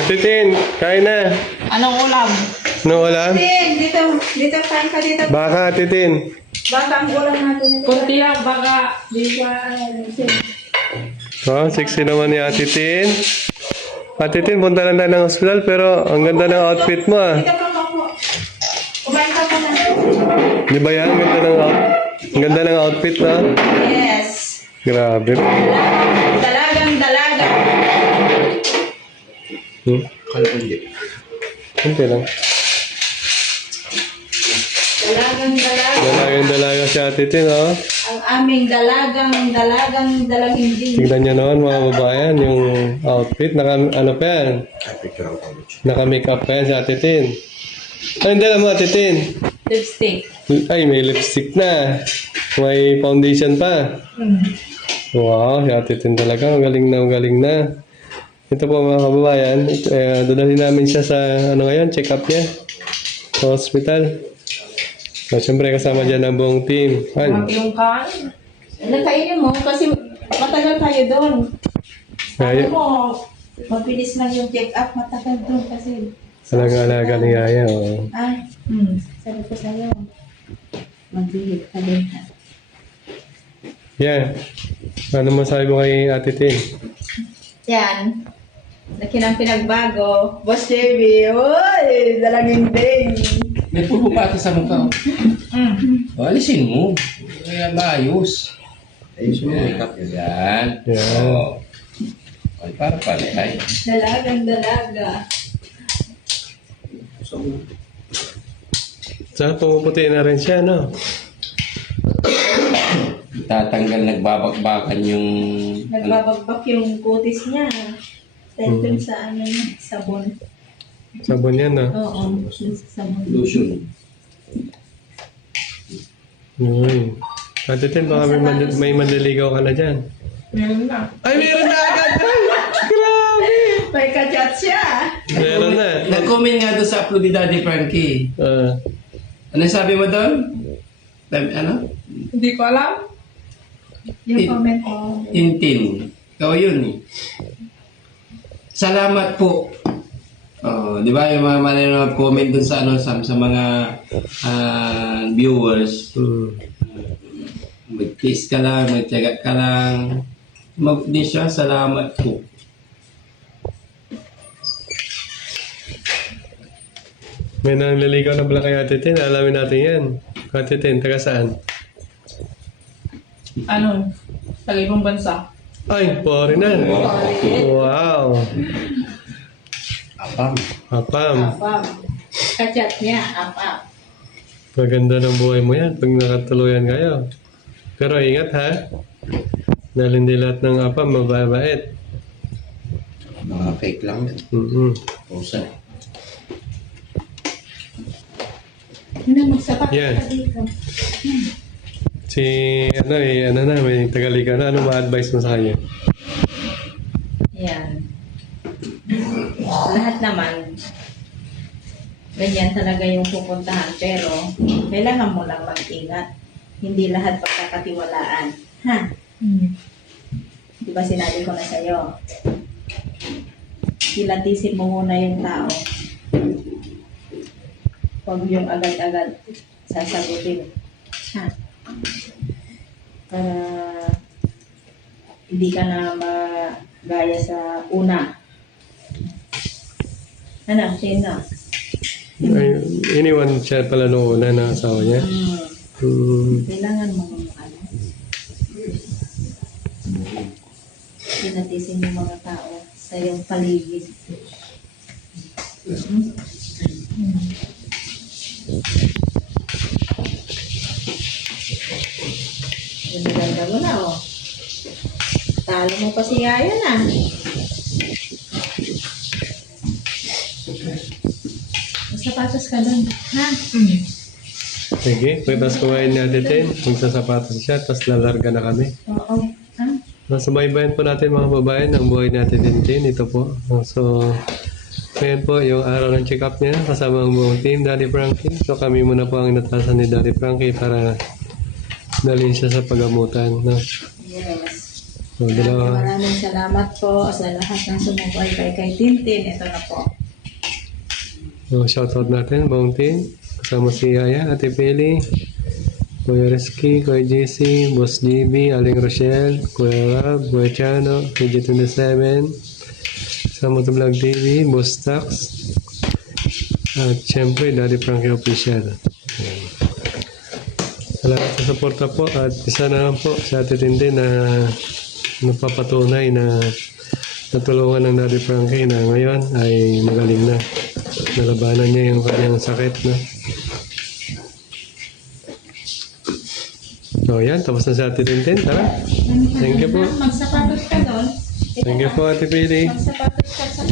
Ate Tin, kain na. Anong ulam? Ano ulam? Dito, kain ka dito. Baka, Ate Tin. Baka ang ulam natin. Kunti lang, baka. Dito, Oh, sexy naman ni Ate Tin. Ate Tin, punta lang tayo ng hospital pero ang ganda ng outfit mo ah. Dito ka po. Kumain ka pa na. Di ba yan? Ang ganda ng outfit na. Yes. Grabe. Dalagang dalaga. Kala ko hindi. Kunti lang. Dalagang dalaga. Dalagang si Ate Tin, oh. Ang aming dalaging din. Tignan nyo naman mga babayan, yung outfit. Ano pa yan? Naka-makeup pa yan si Ate Tin. Ano yung dala mo, Ate Tin? Lipstick. Ay, may lipstick na. May foundation pa. Wow, si Ate Tin talaga. Ang galing na. Ito po mga kababayan. Dadalhin namin siya sa, check-up niya. Sa hospital. So, siyempre kasama dyan ang buong team. Mati yung kain. Nakainin mo kasi matagal tayo doon. Ay, Ano mo, mabilis lang yung check-up, matagal doon kasi. alaga ni Yaya. Oh. Sabi ko sa'yo, magbihig ka din. Yeah. Ano masabi mo kay Ate Tin? Yan. Laki ng pinagbago. Boss JB, oy, dalaging din. May pulbo pa ito sa mukha. O, alisin mo. Kaya maayos. Ayos mo. Yan. Yan. O. Ay, para ay. Dalagang dalaga. Saan pumuputi na rin siya, no? Tatanggal, nagbabakbakan yung... Nagbabagbak yung kutis niya. Dahil dun sa ano niya, sabon. Sabon yan, no? Oo, dun sa sabon. Lotion. Uy. Ate Tin, baka may manliligaw ka na dyan. Meron na. Ay, meron na agad! Ay, grabe! May kachat siya. Meron na. Nag-comment nga doon sa upload ni Daddy Frankie. Ano sabi mo doon? Ano? Hindi ko alam. Yung comment ko. Tintin. Ikaw yun eh. Salamat po. Oh, di ba yung mga mananood comment dun sa sa mga viewers. Mag-please ka lang, magtiyaga ka lang. Din siya, salamat po. May nangliligaw na pala kay Ate Tin. Alamin natin yan. Ate Tin, taga saan? Ano? Sa ibang bansa. Ay, foreigner. Wow. Apam. Apam. Apam. Kachat niya, apam. Maganda ng buhay mo yan pag nakatuluyan kayo. Pero ingat ha. Dahil hindi lahat ng apam mababait. Mga fake lang yun. Pusa. Hindi, magsapat Yan. ka dito. Si, may tagaliga na. Ano ma-advise mo sa kanya? Yan. Lahat naman, ganyan talaga yung pupuntahan. Pero, kailangan mo lang mag-ingat. Hindi lahat pagkakatiwalaan. Ha? Di ba sinabi ko na sa'yo? Kilatisin mo muna yung tao. Huwag yung agad-agad sasagutin. Ha? Para hindi ka na magaya sa una. Ano? Sino? Ay, iniwan siya pala noong una na asawa niya. Kailangan mo pinatisin yung mga tao sa iyong paligid. Ganda mo na, oh. Talo mo pa si Yaya na. Sapatos ka doon, ha? Sige, pagkas kumain ni Ate Tin, magsasapatos siya, tapos lalarga na kami. Oo. Ha? Nasubaybayan po natin mga babayan ang buhay ni Ate Tintin. Ito po. So, ngayon po yung araw ng check-up niya kasama ang buong team, Daddy Frankie. So, kami muna po ang inatasan ni Daddy Frankie para dalhin siya sa pagamutan. No? Yes. O, dalawa. Maraming salamat po sa lahat ng sumubaybay kay Tintin. Ito na po. O, shoutout natin, buong team. Kasama si Yaya, Ate Peli, Kuya Rizky, Kuya JC, Boss GB, Aling Rochelle, Kuya Rab, Kuya Chano, PG27, Samo to Vlog TV, Boss Tax, at syempre, Daddy Frankie Official. Ayan. Salamat sa suporta po at isa na lang po sa Ate Tintin na nagpapatunay na natulungan ng Daddy Frankie na ngayon ay magaling na. Nalabanan niya yung kanyang sakit, no? So, yan. Tapos na si Ate Tintin. Tara. Thank you po. Magsapatos ka doon. Thank you po, Ate Pili. Magsapatos ka sa